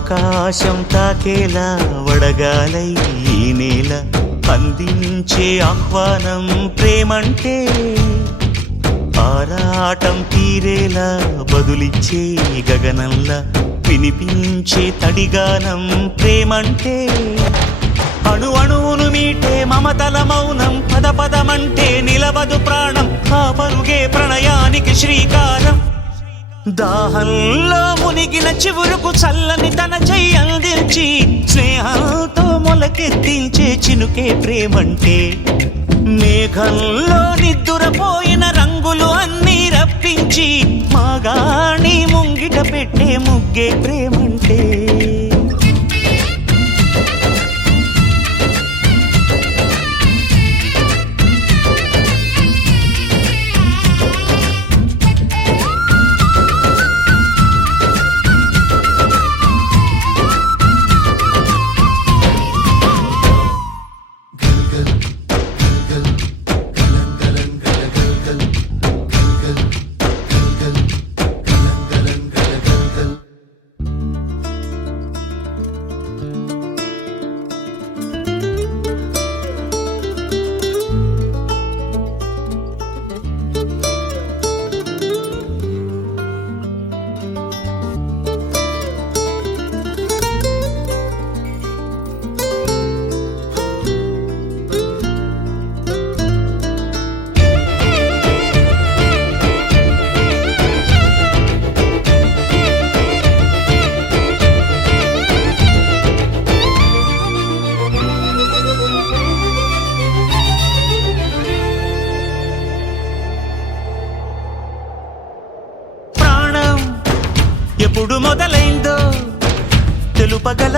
ఆకాశం తాకేలా వడగాలై ఈ నేల అందించే ఆహ్వానం ప్రేమంటే, ఆరాటం తీరేలా బదులిచ్చే గగనంలా వినిపించే తడిగానం ప్రేమంటే, అణు అణువును మీటే మమతల మౌనం పద పదమంటే నిలవదు ప్రాణం, ఆ పరుగే ప్రణయానికి శ్రీకారం. దాహంలో మునిగిన చివురుకు చల్లని తన చెయ్యి అందించి స్నేహంతో మొలకెత్తించే చినుకే ప్రేమంటే, మేఘంలో నిద్దురపోయిన రంగులు అన్నీ రప్పించి మాగాణి ముంగిట పెట్టే ముగ్గే ప్రేమంటే. ఎప్పుడు మొదలైందో తెలుపగల